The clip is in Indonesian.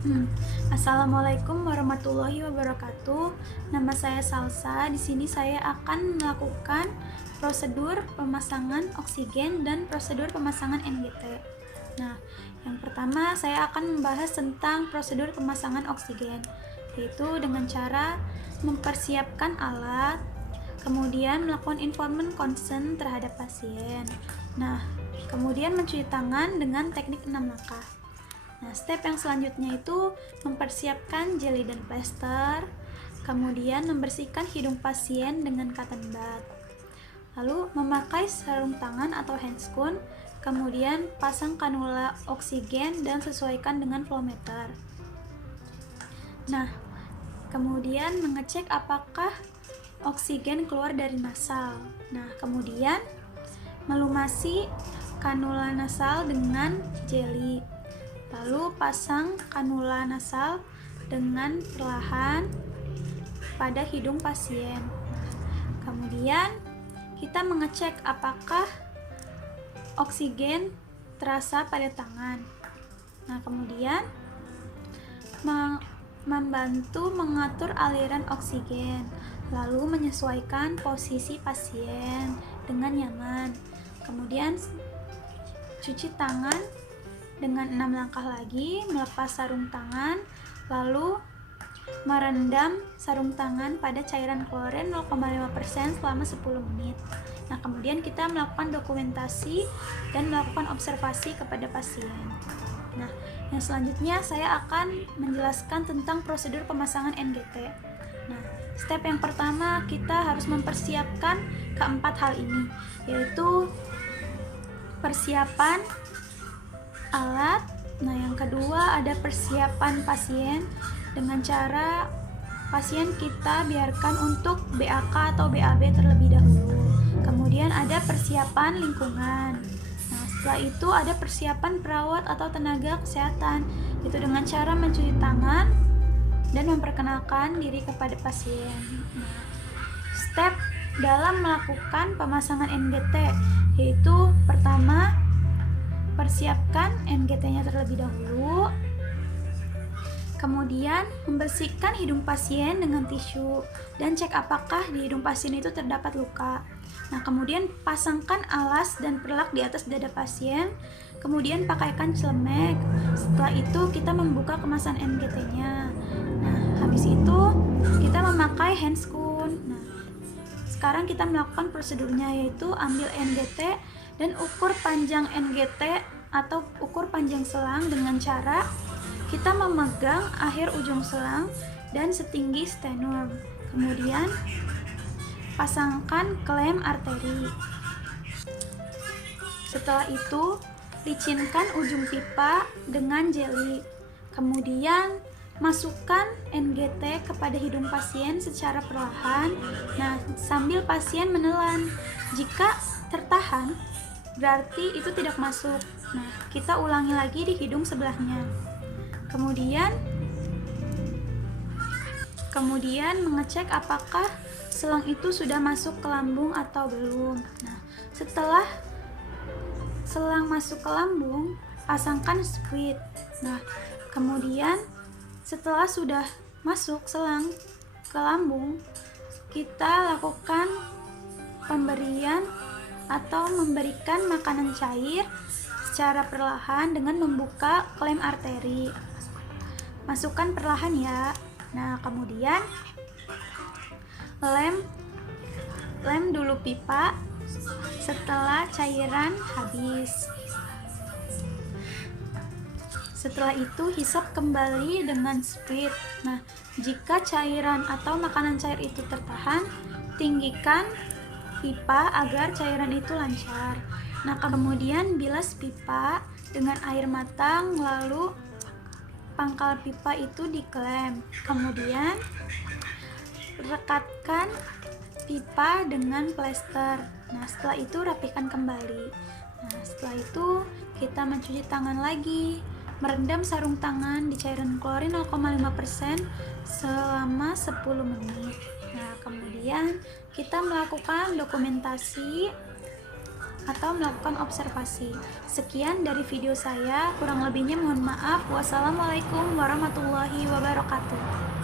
Hmm, Assalamualaikum warahmatullahi wabarakatuh. Nama saya Salsa. Di sini saya akan melakukan prosedur pemasangan oksigen dan prosedur pemasangan NGT. Nah, yang pertama saya akan membahas tentang prosedur pemasangan oksigen, yaitu dengan cara mempersiapkan alat, kemudian melakukan informed consent terhadap pasien. Nah, kemudian mencuci tangan dengan teknik 6 langkah. Nah, step yang selanjutnya itu mempersiapkan jeli dan plester, kemudian membersihkan hidung pasien dengan cotton bud, lalu memakai sarung tangan atau handscoon, kemudian pasang kanula oksigen dan sesuaikan dengan flow meter. Nah, kemudian mengecek apakah oksigen keluar dari nasal. Nah, kemudian melumasi kanula nasal dengan jeli. Lalu pasang kanula nasal dengan perlahan pada hidung pasien. Kemudian kita mengecek apakah oksigen terasa pada tangan. Nah, kemudian membantu mengatur aliran oksigen, lalu menyesuaikan posisi pasien dengan nyaman. Kemudian cuci tangan dengan 6 langkah lagi, melepas sarung tangan, lalu merendam sarung tangan pada cairan klorin 0,5% selama 10 menit. Nah, kemudian kita melakukan dokumentasi dan melakukan observasi kepada pasien. Nah, yang selanjutnya saya akan menjelaskan tentang prosedur pemasangan NGT. Nah, step yang pertama kita harus mempersiapkan keempat hal ini, yaitu persiapan alat. Nah, yang kedua ada persiapan pasien dengan cara pasien kita biarkan untuk BAK atau BAB terlebih dahulu. Kemudian ada persiapan lingkungan. Nah, setelah itu ada persiapan perawat atau tenaga kesehatan, itu dengan cara mencuci tangan dan memperkenalkan diri kepada pasien. Nah, step dalam melakukan pemasangan NGT yaitu pertama, persiapkan NGT-nya terlebih dahulu. Kemudian membersihkan hidung pasien dengan tisu dan cek apakah di hidung pasien itu terdapat luka. Nah, kemudian pasangkan alas dan perlak di atas dada pasien. Kemudian pakaikan celemek. Setelah itu kita membuka kemasan NGT-nya. Nah, habis itu kita memakai handscoon. Nah, sekarang kita melakukan prosedurnya, yaitu ambil NGT dan ukur panjang NGT atau ukur panjang selang dengan cara kita memegang akhir ujung selang dan setinggi sternum. Kemudian pasangkan klem arteri. Setelah itu licinkan ujung pipa dengan jeli. Kemudian masukkan NGT kepada hidung pasien secara perlahan. Nah, sambil pasien menelan. Jika tertahan, berarti itu tidak masuk. Nah, kita ulangi lagi di hidung sebelahnya. Kemudian mengecek apakah selang itu sudah masuk ke lambung atau belum. Nah, setelah selang masuk ke lambung, pasangkan squid. Nah, kemudian setelah sudah masuk selang ke lambung, kita lakukan pemberian atau memberikan makanan cair secara perlahan dengan membuka klem arteri. Masukkan perlahan ya. Nah, kemudian lem dulu pipa setelah cairan habis. Setelah itu hisap kembali dengan speed. Nah, jika cairan atau makanan cair itu tertahan, tinggikan pipa agar cairan itu lancar. Nah, kemudian bilas pipa dengan air matang, lalu pangkal pipa itu diklem. Kemudian rekatkan pipa dengan plester. Nah, setelah itu rapikan kembali. Nah, setelah itu kita mencuci tangan lagi, merendam sarung tangan di cairan klorin 0,5% selama 10 menit. Nah, kemudian kita melakukan dokumentasi atau melakukan observasi. Sekian dari video saya, kurang lebihnya mohon maaf. Wassalamualaikum warahmatullahi wabarakatuh.